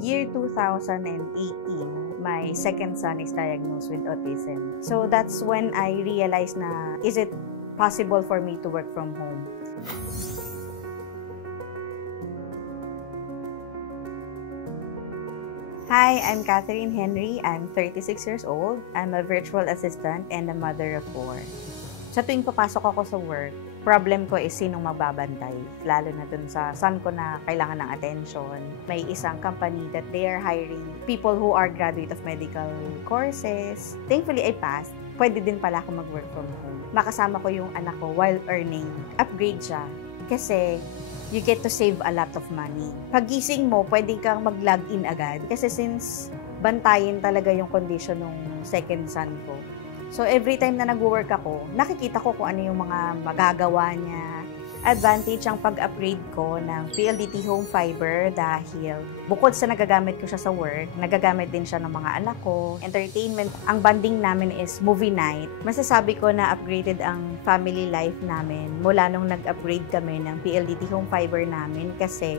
Year 2018, my second son is diagnosed with autism. So that's when I realized na, is it possible for me to work from home? Hi, I'm Catherine Henry. I'm 36 years old. I'm a virtual assistant and a mother of 4. Sa tuwing papasok ako sa work, problem ko is sinong magbabantay, lalo na dun sa son ko na kailangan ng attention. May isang company that they are hiring people who are graduate of medical courses. Thankfully, I passed. Pwede din pala ako mag-work from home. Makasama ko yung anak ko while earning. Upgrade siya. Kasi you get to save a lot of money. Pagising mo, pwede kang mag-log in agad. Kasi since bantayin talaga yung condition ng second son ko. So, every time na nag-work ako, nakikita ko kung ano yung mga magagawa niya. Advantage ang pag-upgrade ko ng PLDT Home Fiber dahil bukod sa nagagamit ko siya sa work, nagagamit din siya ng mga anak ko. Entertainment, ang bonding namin is movie night. Masasabi ko na upgraded ang family life namin mula nung nag-upgrade kami ng PLDT Home Fiber namin kasi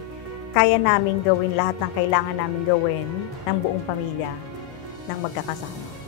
kaya namin gawin lahat ng kailangan namin gawin ng buong pamilya ng magkakasama.